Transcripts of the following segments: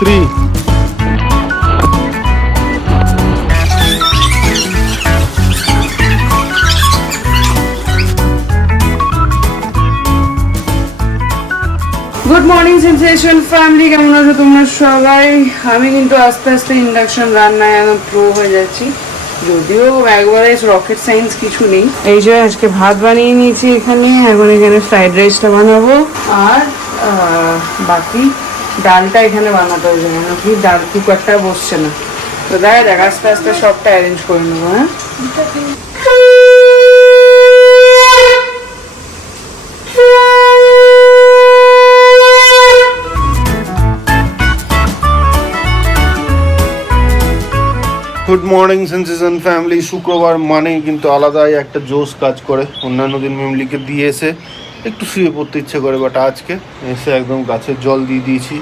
3. Good morning sensation family, কেমন আছো তোমরা সবাই? আমি কিন্তু আস্তে আস্তে ইন্ডাকশন রান্নায় একদম প্রো হয়ে যাচ্ছি, যদিও একবারে রকেট সায়েন্স কিছু নেই। এই যে আজকে ভাত বানিয়ে নিয়েছি এখানে, এখন এখানে ফ্রাইড রাইসটা বানাবো আর বাকি ডালটা এখানে বানাতে হবে, কেন কি ডাল কুকারটা বসছে না। তো দেখ আস্তে আস্তে সবটা অ্যারেঞ্জ করে নেবো। হ্যাঁ, গুড মর্নিং সেন্সেশন ফ্যামিলি। শুক্রবার মানেই কিন্তু আলাদাই একটা জোশ কাজ করে। অন্যান্য দিন মেমলিকে দিয়ে এসে একটু শুয়ে পড়তে ইচ্ছে করে, বাট আজকে এসে একদম গাছের জল দিয়ে দিয়েছি,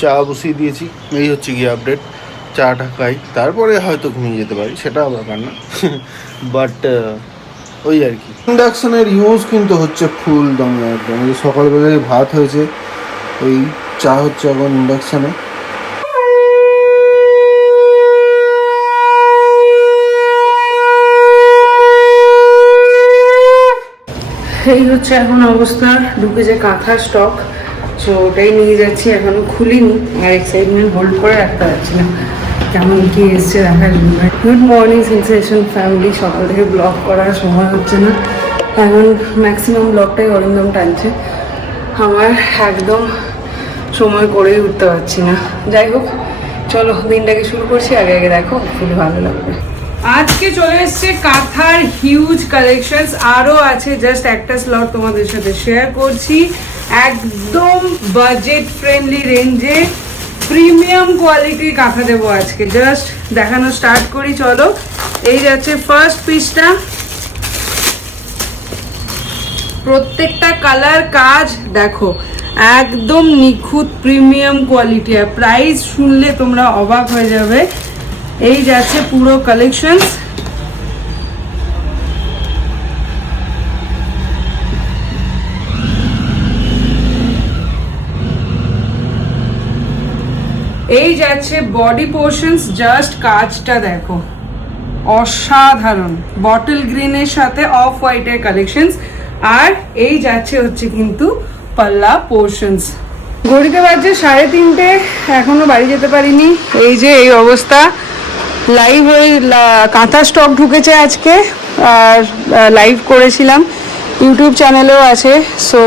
চা বসিয়ে দিয়েছি। এই হচ্ছে গিয়ে আপডেট। চাটা খাই, তারপরে হয়তো ঘুমিয়ে যেতে পারি, সেটা ব্যাপার না। বাট ওই আর কি, ইন্ডাকশানের ইউজ কিন্তু হচ্ছে ফুল দমে একদম। সকালবেলায় ভাত হয়েছে, ওই চা হচ্ছে এখন ইন্ডাকশানে। এই হচ্ছে এখন অবস্থা। ঢুকেছে কাঁথা স্টক, সো ওটাই নিয়ে যাচ্ছি, এখনো খুলিনি। আর এক্সাইটমেন্ট হোল্ড করে রাখতে পারছি না, কেমন কি এসছে দেখার জন্য। Good morning sensation family. সকাল থেকে ব্লগ করার সময় হচ্ছে না, এখন ম্যাক্সিমাম ব্লগটাই অরিন্দম টানছে, আমার একদম সময় করেই উঠতে পারছি না। যাই হোক, চলো দিনটাকে শুরু করছি। আগে আগে দেখো, খুবই ভালো লাগবে। আজকে চলে এসছে কাঁথার হিউজ কালেকশনস, আরও আছে। জাস্ট একটা স্লট তোমাদের সাথে শেয়ার করছি। একদম বাজেট ফ্রেন্ডলি রেঞ্জে প্রিমিয়াম কোয়ালিটির কাঁথা দেবো আজকে। জাস্ট দেখানো স্টার্ট করি, চলো। এই যাচ্ছে ফার্স্ট পিসটা, প্রত্যেকটা কালার কাজ দেখো, একদম নিখুঁত প্রিমিয়াম কোয়ালিটি। আর প্রাইস শুনলে তোমরা অবাক হয়ে যাবে। এই যাচ্ছে পুরো কালেকশনস। এই যাচ্ছে বডি পোর্শনস, জাস্ট কাজটা দেখো, অসাধারণ। বটল গ্রিনের সাথে অফ হোয়াইটের কালেকশনস। আর এই যাচ্ছে হচ্ছে কিন্তু পাল্লা পোর্শনস। ঘড়িতে বাজছে 3:30, এখনো বাড়ি যেতে পারিনি। এই যে এই অবস্থা। লাইভ হয়ে কাঁথা স্টক ঢুকেছে আজকে, আর লাইভ করেছিলাম, ইউটিউব চ্যানেলেও আছে। সো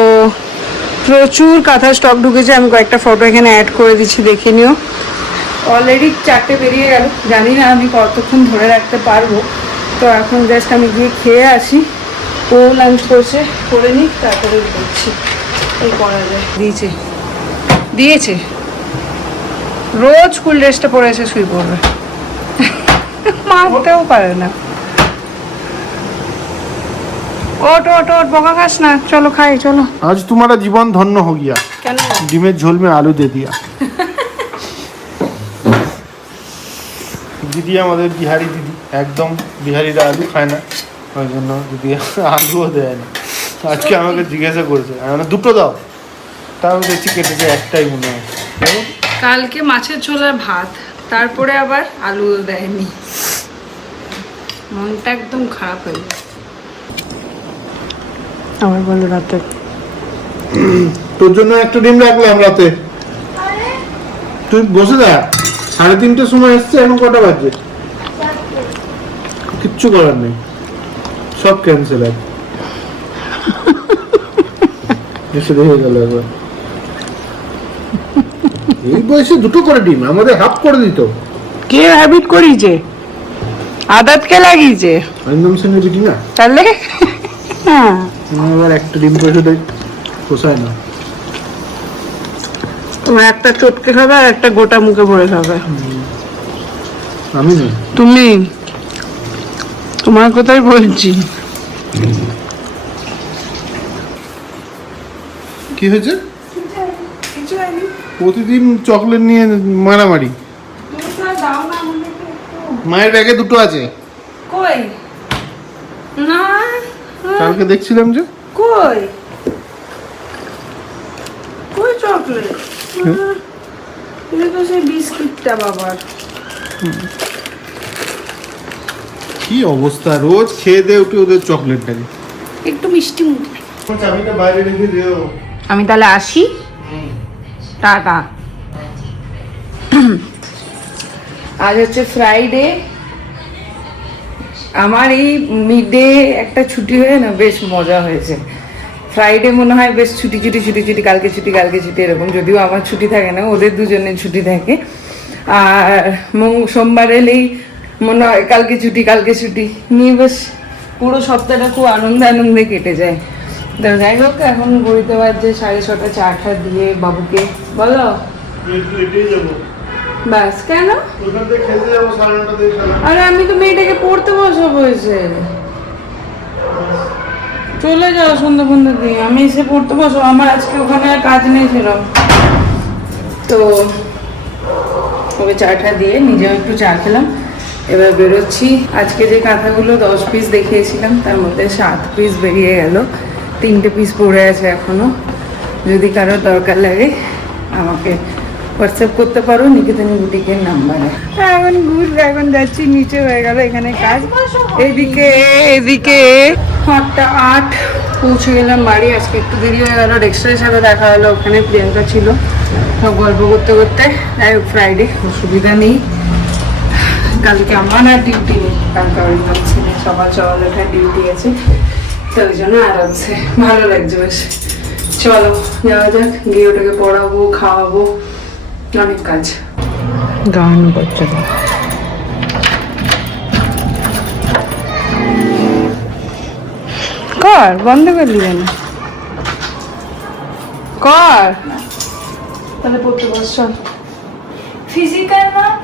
প্রচুর কাঁথা স্টক ঢুকেছে। আমি কয়েকটা ফটো এখানে অ্যাড করে দিচ্ছি, দেখে নিও। অলরেডি 4টে বেরিয়ে গেল, জানি না আমি কতক্ষণ ধরে রাখতে পারবো। তো এখন জাস্ট আমি গিয়ে খেয়ে আসি, ও লাঞ্চ করছে, করে নিই, তারপরে দেখছি এই করা যায়। দিয়েছে রোজ স্কুল ড্রেসটা পরে এসে শুয়ে পড়বে, মারতেও পারে না। ওট ওট ওট, বকা খাস না, চলো খাই, চলো। আজ তোমারা জীবন ধন্য হো গিয়া। কেন? ডিমের ঝোল মে আলু দে দিয়া। দিদি আমাদের বিহারি দিদি, একদম বিহারিরা আলু খায় না, ওই জন্য দিদি আলুও দেয় না। আজকে আমাকে জিজ্ঞাসা করেছে, আমি দুটো দাও, তাও দেখছি কেটেছে একটাই মনে হয়। কালকে মাছের ঝোল আর ভাত, তারপরে আবার আলু দেয়নি, মনটা একদম খারাপ হয়ে যায়। আবার বলো রাতে তোর জন্য একটা ডিম রাখলাম রাতে, তুই বসে দেখ। 3:30টার সময় এসছে, এখন কটা বাজছে? কিচ্ছু করার নেই, সব ক্যান্সেল। এসে দেখে গেল একবার, এই বয়সে দুটো করে ডিম, আমাদের হাফ করে দিত। কে হ্যাবিট করিছে, আদত কে লাগিয়েছে? একদম সঙ্গে দিটি না, তাহলে হ্যাঁ, আবার একটা ডিম করে দেয়, পোষায় না। তোমার একটা চটকে খাবে আর একটা গোটা মুখে ভরে খাবে। আমি না, তুমি, তোমার কথাই বলছি। কি হয়েছে? প্রতিদিন চকলেট নিয়ে মারামারি। মায়ের ব্যাগে দুটো আছে। কই? না, কালকে দেখছিলাম যে। কই কই চকলেট? এটা তো সেই বিস্কিটটা বাবার। কি অবস্থা, রোজ খেয়ে দিয়ে উঠে ওদের চকলেটটাকে। একটু মিষ্টি মুখ। চাবিটা বাইরে রেখে দিও। আমি তাহলে আসি, টাটা। আজ হচ্ছে ফ্রাইডে। আমার এই মিড ডে একটা ছুটি হয়ে না বেশ মজা হয়েছে। ফ্রাইডে মনে হয় বেশ ছুটি ছুটি ছুটি ছুটি, কালকে ছুটি এরকম। যদিও আমার ছুটি থাকে না, ওদের দুজনের ছুটি থাকে। আর সোমবার এলেই মনে হয় কালকে ছুটি নিয়ে বেশ পুরো সপ্তাহটা খুব আনন্দে কেটে যায়। তো যাই হোক, এখন ঘড়িতে বাজছে 6:30, চা দিয়ে বাবুকে বলো ব্যাস। কেন? আরে আমি তো মেয়েটাকে পড়তে বসাবো, এসে চলে যাও সন্ধ্যা দিয়ে, আমি এসে পড়তে বসবো। আমার আজকে ওখানে আর কাজ নেই সেরকম। তো ওকে চাটা দিয়ে নিজেও একটু চা খেলাম। এবার বেরোচ্ছি। আজকে যে কাঁথাগুলো 10 পিস দেখিয়েছিলাম তার মধ্যে 7 পিস বেরিয়ে গেল, 3টে পিস পড়ে আছে এখনো। যদি কারোর দরকার লাগে আমাকে হোয়াটসঅ্যাপ করতে পারো নিকেতনী বুটিকের নাম্বারে। এখন যাচ্ছি, নিচে হয়ে গেল এখানে কাজ। এদিকে 8:08 পৌঁছে গেলাম বাড়ি। আজকে একটু দেরি হয়ে গেল, ডেক্সটারের সাথে দেখা হলো, ওখানে প্রিয়াঙ্কা ছিল, সব গল্প করতে যাই হোক ফ্রাইডে অসুবিধা নেই। কালকে আমার আর ডিউটি নেই, কালকে অরিন্দম ছেলে সকাল ওঠার ডিউটি আছে, তো ওই জন্য আরামসে ভালো লাগছে বেশ। চলো যাওয়া যাক, গিয়ে ওটাকে পড়াবো, খাওয়াবো, অনেক কাজ। গান করছে কর, বন্ধ করলি কেন? কর তাহলে পড়তে বস। চল ফিজিক্যাল ম্যাপ,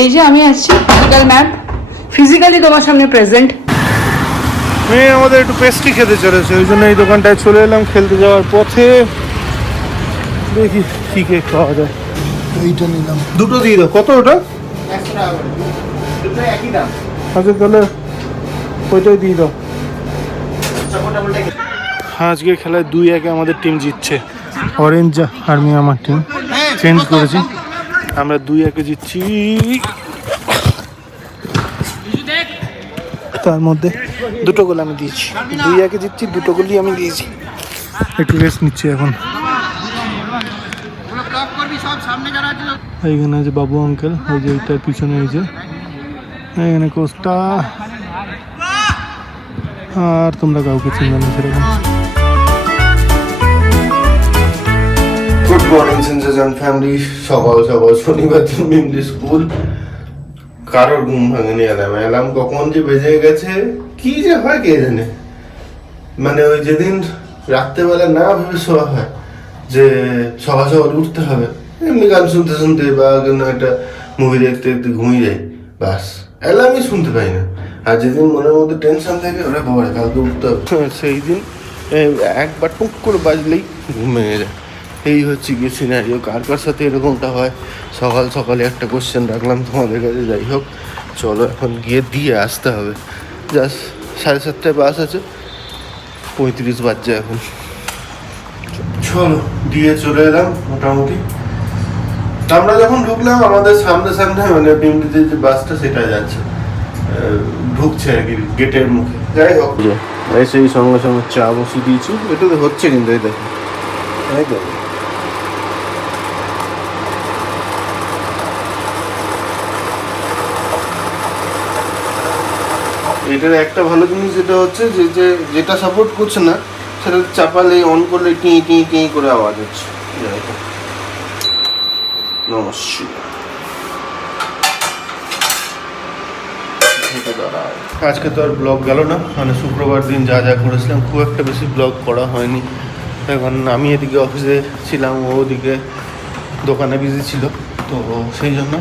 এই যে আমি আসছি ফিজিক্যাল ম্যাপ, ফিজিক্যালি তোমার সামনে প্রেজেন্ট। মেয়ে আমাদের একটু পেস্ট্রি খেতে চলেছে, ওই জন্য এই দোকানটায় চলে এলাম। খেলতে যাওয়ার পথে দেখি কি কেক খাওয়া যায়। এইটা নিলাম, দুটো দিয়ে দাও। কত ওটা? 100 টাকা করে, দুটো একই দাম। আচ্ছা তাহলে ওইটাই দিয়ে দাও। আজকে খেলায় 2-1 আমাদের টিম জিতছে। অরেঞ্জ আর্মি আমার টিম, চেঞ্জ করেছি। আমরা 2-1 জিতছি। তার মধ্যে 2টো গোল আমি দিয়েছি। 2-1 জিতছি, 2টো গোলই আমি দিয়েছি। একটু রেস্ট নিচ্ছি এখন। এইখানে আছে বাবু আঙ্কেল, ওই যে এইটার পিছনে, এই যে এখানে কোস্টা, আর তোমরা কাউকে চিনবে না সেরকম। Good morning senses and family. সকাল শনিবার দিন মেমলি স্কুল। কারোর ঘুম ভাঙেনি। অ্যালার্ম কখন যে বেজে গেছে কি যে হয় কে জানে। মানে ওই যেদিন রাত্রেবেলা না ভেবে শোয়া হয় যে সকাল উঠতে হবে, এমনি গান শুনতে শুনতে বা কোনো একটা মুভি দেখতে দেখতে ঘুমিয়ে যাই, বাস অ্যালার্মই শুনতে পাই না। আর যেদিন মনের মধ্যে টেনশন থাকে, ওরা বাবারে কালকে উঠতে হবে, সেই দিন একবার টুক করে বাজলেই ঘুম ভেঙে যায়। এই হচ্ছে গিয়ে সিনারিও। কার সাথে এরকমটা হয়? সকালে একটা কোশ্চেন রাখলাম তোমাদের কাছে। যাই হোক, চলো এখন গিয়ে দিয়ে আসতে হবে। জাস্ট 7:30টায় বাস আছে, 35 বাজছে এখন। চলো দিয়ে চলে এলাম মোটামুটি। আমরা যখন ঢুকলাম আমাদের সামনে মানে পিমটিতে যে বাসটা সেটা যাচ্ছে, ঢুকছে আর কি গেটের মুখে। যাই হোক, সেই সঙ্গে চা বসিয়ে দিয়েছি। এটা তো হচ্ছে কিন্তু এই দেখো, তাই তো। এটার একটা ভালো জিনিস যেটা হচ্ছে যেটা সাপোর্ট করছে না সেটা চাপালে অন করলে টি টি টি করে আওয়াজ হচ্ছে। নমস্কার। আজকে তো আর ব্লগ গেল না, মানে শুক্রবার দিন যা করেছিলাম খুব একটা বেশি ব্লগ করা হয়নি। এখন আমি এদিকে অফিসে ছিলাম, ও ওদিকে দোকানে বিজি ছিল, তো সেই জন্য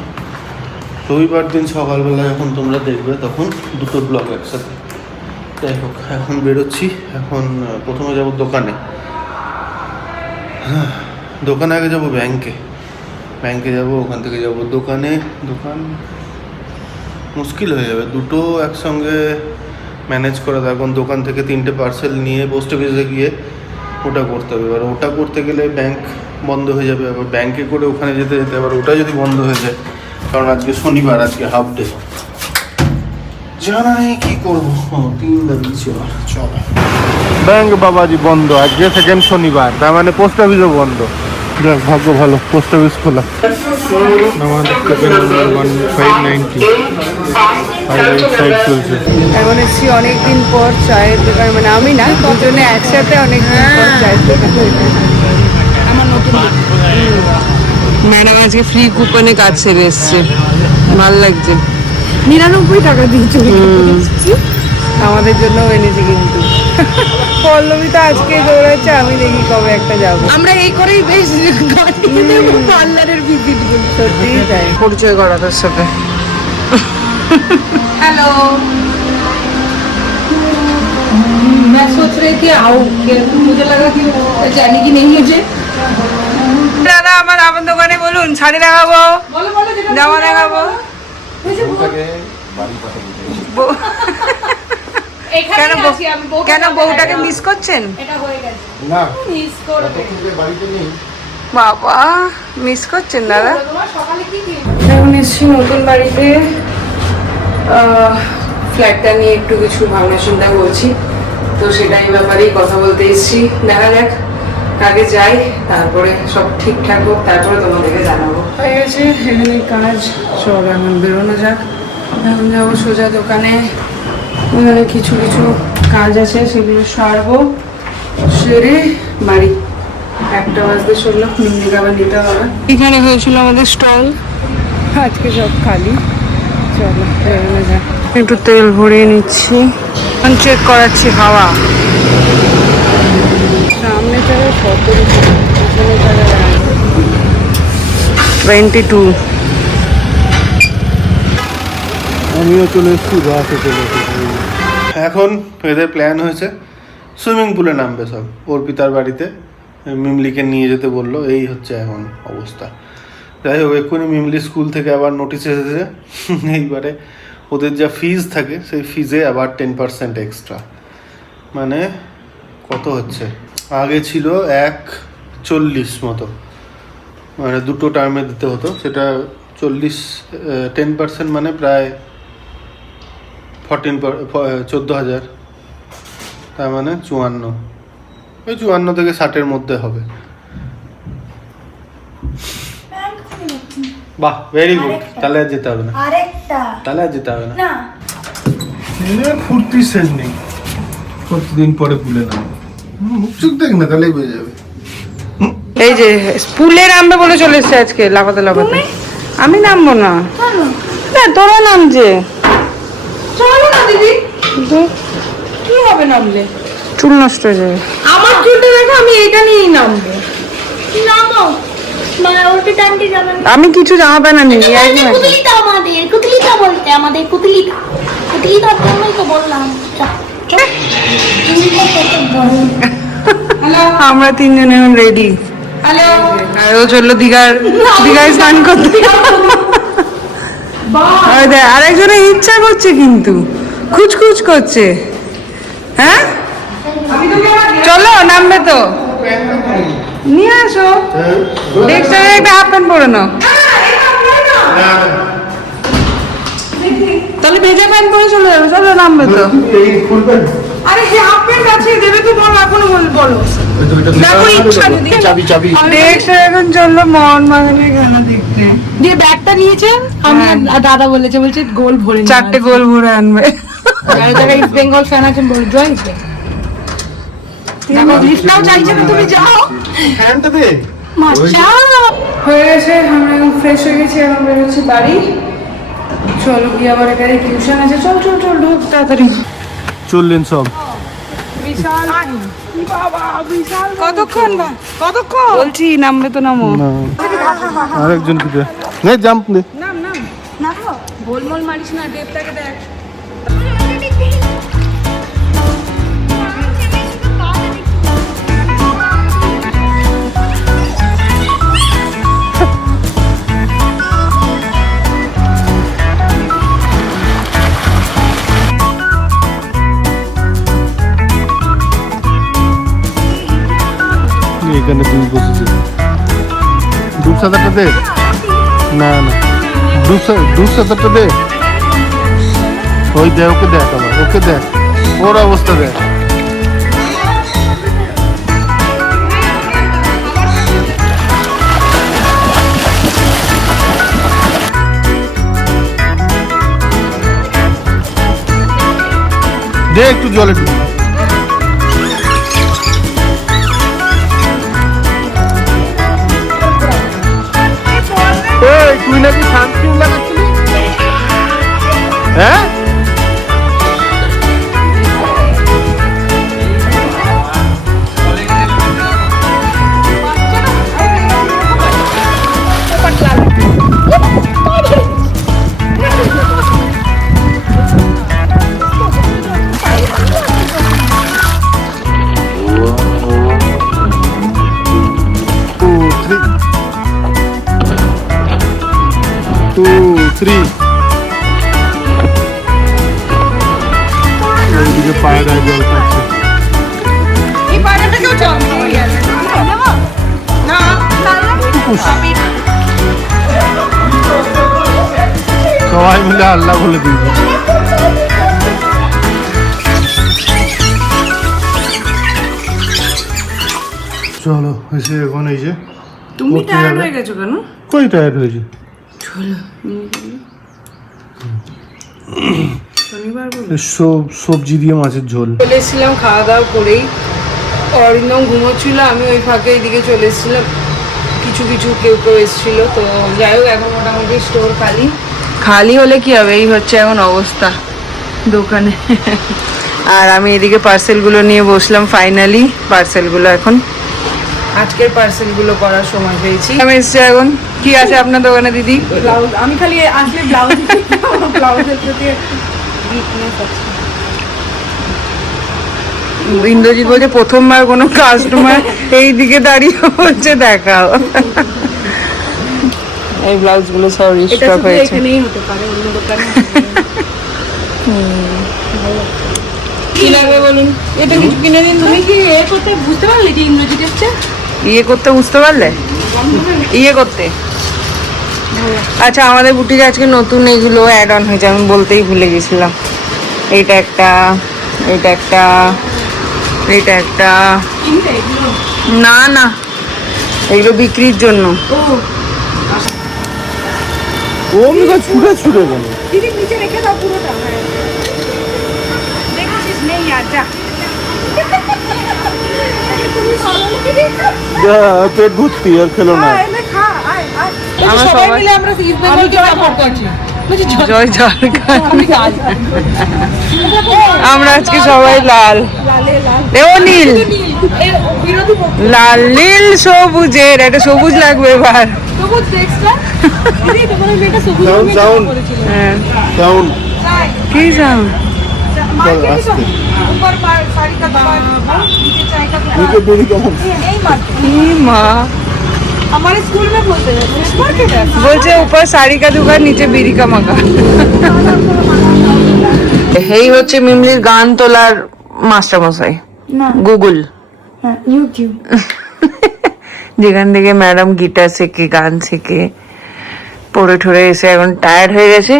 রবিবার দিন সকালবেলা যখন তোমরা দেখবে তখন 2টো ব্লগ একসাথে। যাই হোক, এখন বেরোচ্ছি। এখন প্রথমে যাব দোকানে। দোকানে আগে যাব ব্যাংকে যাব, ওখান থেকে যাব দোকানে। দোকান মুশকিল হয়ে যাবে 2টো একসঙ্গে ম্যানেজ করা। এখন দোকান থেকে 3টে পার্সেল নিয়ে পোস্ট অফিসে গিয়ে ওটা করতে হবে। এবার ওটা করতে গেলে ব্যাংক বন্ধ হয়ে যাবে, আবার ব্যাংকে করে ওখানে যেতে যেতে আবার ওটা যদি বন্ধ হয়ে যায়, কারণ আজকে শনিবার, আজকে হাফ ডে, জানা নেই কী করবো। 3 দাঁড়িয়েছি আবার, চলো। ব্যাংক বাবাজি বন্ধ আজকে, সেকেন্ড শনিবার, তার মানে পোস্ট অফিসও বন্ধ। যাক, ভাগ্য ভালো, পোস্ট অফিস খোলা। আমাদের টোকেন নাম্বার 1590 চলছে। এখন এসছি অনেকদিন পর চায়ের দোকান, মানে আমি না, দুজনে একসাথে অনেকদিন পর চায়ের দোকান। আমার নতুন ম্যাডাম আজকে ফ্রি কুপনে কাজ সেরে এসছে, ভালো লাগছে। 99 টাকা দিয়ে চলে এসেছি, আমাদের জন্য এনেছি কিন্তু। পল্লবী তো আজকে দৌড়াচ্ছে, আমি দেখি কবে একটা যাবো। আমরা এই করেই বেশ পার্লারের ভিজিট করি, সত্যিই তাই। পরিচয় করা তোর সাথে। हेलो, मैं सोच रही थी आओ, मुझे लगा कि जाने की नहीं मुझे। দাদা আমার আমার দোকানে বলুন, শাড়ি দেখাবো, জামা দেখাবো। কেন বউটাকে মিস করছেন? বাবা মিস করছেন দাদা? এখন এসছি নতুন বাড়িতে, ফ্ল্যাটটা নিয়ে একটু কিছু ভাবনা চিন্তা করছি, তো সেটাই ব্যাপারেই কথা বলতে এসেছি। দেখা যাক, আগে যাই, তারপরে সব ঠিকঠাক হোক, তারপরে তোমাদেরকে জানাবো। হয়ে গেছে এখানে কাজ, চল এখন বেরোনো যাক। এখন যাবো সোজা দোকানে, ওখানে কিছু কিছু কাজ আছে সেগুলো সারবো, সেরে বাড়ি। 1টা বাজতে চললো, মিন্দি খাবার নিতে হবে। এখানে হয়েছিল আমাদের স্টল, আজকে সব খালি। চলো বেরোনো যাক। একটু তেল ভরিয়ে নিচ্ছি, চেক করাচ্ছি হাওয়া। সামনে চালে 17, এখানে চালে 22। আমিও চলে এসেছি, বাসে চলে এসেছি। এখন এদের প্ল্যান হয়েছে সুইমিং পুলে নামবে সব, অর্পিতার বাড়িতে মিমলিকে নিয়ে যেতে বললো। এই হচ্ছে এখন অবস্থা। যাই হোক, এক্ষুনি মিমলি স্কুল থেকে আবার নোটিশ এসেছে, এইবারে ওদের যা ফিজ থাকে সেই ফিজে আবার 10% এক্সট্রা। মানে কত হচ্ছে, আগে ছিল 140 মতো, মানে 2টো টার্মে দিতে হতো, সেটা 10% মানে প্রায় 14,000, তার মানে 54, ওই 54 থেকে 60-এর মধ্যে হবে। বাহ, ভেরি গুড। তাহলে আর যেতে হবে না, তাহলে আর যেতে হবে না। ফুর্তি শেষ নেই, প্রতিদিন পরে ভুলে না, চুপ দেখ না, তাহলেই হয়ে যাবে। এই যে স্কুলে নামবে বলে চলে এসছে আজকে, লাফাতে লাফাতে। আমি নামবো না, না তোরা নামছে। চলো না দিদি, কি হবে নামলে? চুল নষ্ট হয়ে যাবে। আমার চুলটা দেখো, আমি এইটা নিয়েই নামবো। নামো, আমি কিছু জামা প্যান্ট নিই। কুতলিটা আমাদের, কুতলিটা বলতে আমাদের কুতলিটা, কুতলিটার জন্যই তো বললাম। আমরা 3 জন এখন রেডি। হ্যালো, আর ও চললো দীঘায় স্নান করতে। আরেকজনের ইচ্ছা করছে কিন্তু, খুচখুচ করছে। হ্যাঁ চলো, নামবে তো নিয়ে আসো। ডেক্সটারে একটা হাফ প্যান্ট পরে নাও, তাহলে ভেজা প্যান্ট পরে চলে যাবে। চলো নামবে তো। আরে হাফ প্যান্ট আছে, দেবে তো বলো, এখনো বলো। দেখো ইচ্ছা যদি চাবি ডেক্সটার এখন চললো মোহনবাগানের খেলা দেখতে। দিয়ে ব্যাগটা নিয়েছে, আমি আর দাদা বলছে গোল ভরে 4টে গোল ভরে আনবে। যারা ইস্ট বেঙ্গল ফ্যান আছেন বলে জয় হিসেবে। লিফটটাও চাইছে না, তুমি যাও। হ্যান্ডটা দে। মাশা হয়ে গেছে, আমরা এখন ফ্রেশ হয়ে গেছি, এখন বেরোচ্ছি বাড়ি। চলো গিয়ে আবার এখানে টিউশন আছে। চল চল চল, ঢুক তাড়াতাড়ি। চললেন সব। বিশাল বাবা, বিশাল। কতক্ষণ বলছি, নামবে তো নামো। আরেকজন কি দে, জাম্প দে। নাম গোলমোল মারিস না, ডেপটাকে দেখ। যেখানে তুমি বসেছো। দুধ সাদাটা দে, না না দুধ সাদাটা দে, ওই দে, ওকে দেখ, আবার ওকে দেখ, ওর অবস্থা দেখ। দে একটু জলে ডুব। তুই নাকি সানস্ক্রিন লাগাচ্ছিলি? হ্যাঁ, ওইদিকে পায়রা জল খাচ্ছে। এই পায়রাটাকেও জল দিয়ে গেছে না, সবাই মিলে আল্লাহ বলে দিয়েছে। চলো এসে এখন এই যে তুমি করতে টায়ার্ড যাবে। হয়ে গেছো কেন? কই টায়ার্ড হয়েছে? শনিবার বলে সবজি দিয়ে মাছের ঝোল। চলে এসেছিলাম খাওয়া দাওয়া করেই, অরিন্দম ঘুমোচ্ছিল, আমি ওই ফাঁকে এইদিকে চলে এসেছিলাম, কিছু কেউ এসেছিল। তো যাই হোক এখন মোটামুটি স্টোর খালি হলে কি হবে, এই হচ্ছে এখন অবস্থা দোকানে। আর আমি এদিকে পার্সেলগুলো নিয়ে বসলাম, ফাইনালি পার্সেলগুলো এখন আজকের পার্সেলগুলো করার সময় পেয়েছি। আমি এসছি এখন। কি আছে আপনার দোকানে দিদি? ব্লাউজ। আমি খালি আসলে ব্লাউজের প্রতি উইকনেস আছে। ইন্দ্রজিৎ বলছে প্রথমবার কোনো কাস্টমার এই দিকে দাঁড়িয়ে বলছে দেখাও। এই ব্লাউজগুলো সব রিস্টক হয়েছে। এখানেই হতে পারে, অন্য দোকানে কি লাগবে বলুন? এটা কিছু কিনে দিন। তুমি কি করতে বুঝতে পারলে যে ইন্দ্রজিৎ এসছে? করতে বুঝতে পারলে? করতে আচ্ছা, আমাদের বুটিকে আজকে নতুন এইগুলো অ্যাড অন হয়েছে, আমি বলতেই ভুলে গেছিলাম। এটা একটা, এটা একটা, এটা একটা, না না এগুলো বিক্রির জন্য। ও মিকা ছুটে ছুটে গেল। দিদি নিচে রেখে দাও পুরোটা। দেখছিস নেই আর যা। যা পেট ভর্তি আর খেলো না। আমরা সবাই মিলে আমরা ইস্ট বেঙ্গলকে সাপোর্ট করছি। জয় ঝাড়খণ্ড। আমরা আজকে সবাই লাল, এও নীল, লাল নীল সবুজের একটা সবুজ লাগবে এবার। কি সাউন্ড? हमारे स्कूल में बोलते हैं बोलते ऊपर साड़ी का दुकान नीचे बीड़ी का मकान। এই হচ্ছে মিমলির গান তোলার মাস্টার মশাই, গুগল, ইউটিউব, যেখান থেকে ম্যাডাম গিটার শেখে, গান শেখে, পড়ে ঠরে এসে এখন টায়ার্ড হয়ে গেছে।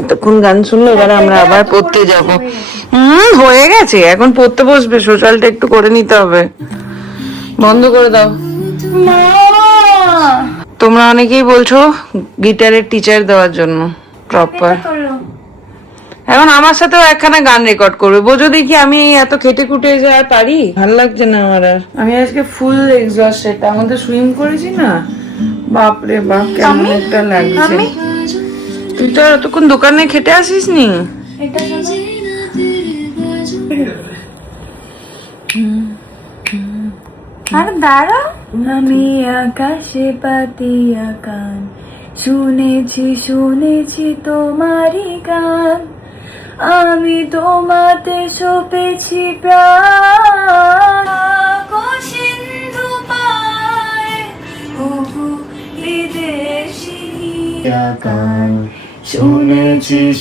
এতক্ষণ গান শুনলো, এবারে আমরা আবার পড়তে যাব। হয়ে গেছে, এখন পড়তে বসবে, সোশ্যালটা একটু করে নিতে হবে। বন্ধ করে দাও। তোমরা অনেকেই বলছো গিটারের টিচার দেওয়ার জন্য প্রপার। এখন আমার সাথেও একখানা গান রেকর্ড করবে, বোঝো দেখি আমি এত খেটে খুটে যে আর পারি, ভাল লাগছে না আমার আর। আমি আজকে ফুল এক্সস্টেড, আমাদের সুইম করেছি না, বাপরে বাপ কেমন একটা লাগছে। তুই তো এতক্ষণ দোকানে খেটে আসিস নি। আর দাঁড়া, আমি আকাশে পাতিয়া গান শুনেছি তোমারই গান, আমি তোমাতে সপেছি প্রাণ। সিন্ধু পায় গান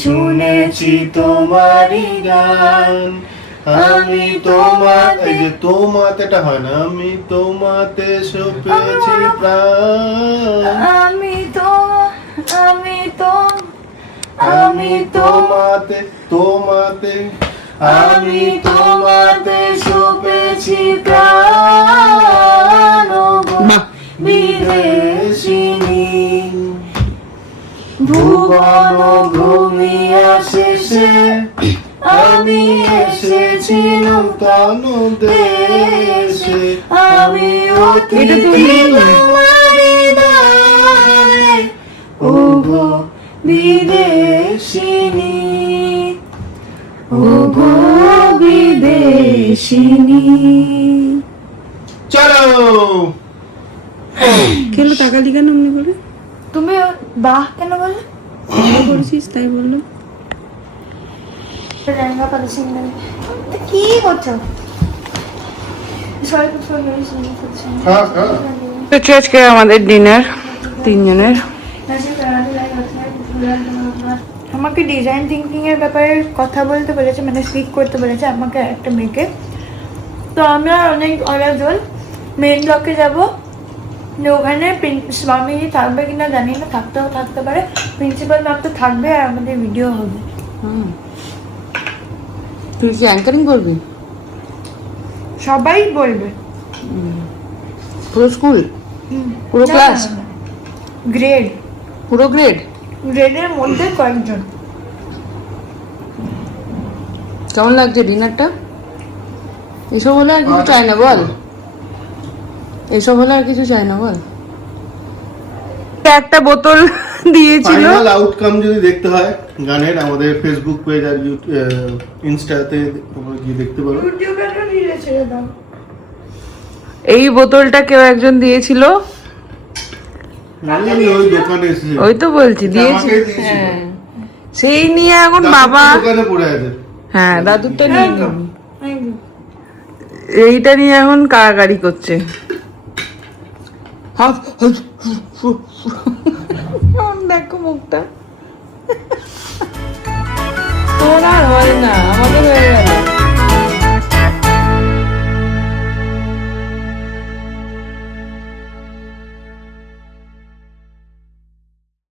শুনেছি তোমারই গান, আমি তোমার, এই যে তোমাতেটা হয় না, আমি তোমাতে সপেছি প্রাণ, আমি তোমাতে তোমাতে আমি তোমাতে সপেছি প্রাণ বিদেশিনী ভুবন ভূমি শেষে আমি এসেছি নূতন দেশে আমি অতিথি তোমার হৃদয়ে ওগো বিদেশিনী ওগো বিদেশিনী। চলো। খেলো তাকালি কেন অমনি করে? তুমি বাহ কেন বলে ভালো করেছিস তাই বললো। লেহেঙ্গা পালিশিং কি করছো? হ্যাঁ হ্যাঁ হচ্ছে আজকে আমাদের ডিনার তিনজনের। আমাকে ডিজাইন থিঙ্কিং এর ব্যাপারে কথা বলতে বলেছে, মানে স্পিক করতে বলেছে আমাকে একটা মেয়েকে। তো আমরা অনেকজন মেন ব্লকে যাব, যে ওখানে স্বামী থাকবে কিনা জানি না, থাকতেও থাকতে পারে, প্রিন্সিপাল ম্যাম তো থাকবে আর আমাদের ভিডিও হবে। তুই কি অ্যাঙ্কারিং করবি? সবাই বলবে, পুরো স্কুল, পুরো ক্লাস, গ্রেড, পুরো গ্রেড। গ্রেডের মধ্যে কয়েকজন। কেমন লাগছে ডিনারটা? এসব হলে আর কিছু চাই না বল, এসব হলে আর কিছু চাই না বল। একটা বোতল দিয়েছিল। ফাইনাল আউটকাম যদি দেখতে হয় গানের, আমাদের ফেসবুক পেজ আর ইনস্টাতে তোমরা গিয়ে দেখতে পারো। ইউটিউবে ভিডিও ছেড়ে দাও। এই বোতলটা কেউ একজন দিয়েছিল, ওই দোকানে এসেছে, ওই তো বলছি দিয়েছি। আমাকে দিয়েছিল। হ্যাঁ, সেই নিয়ে এখন দাদুর বাবা, দোকানে পড়ে আছে। হ্যাঁ দাদুরটা নিয়ে নিবি। এইটা নিয়ে এখন কাড়াকাড়ি করছে। দেখো মুখটা, তোর আর হয় না।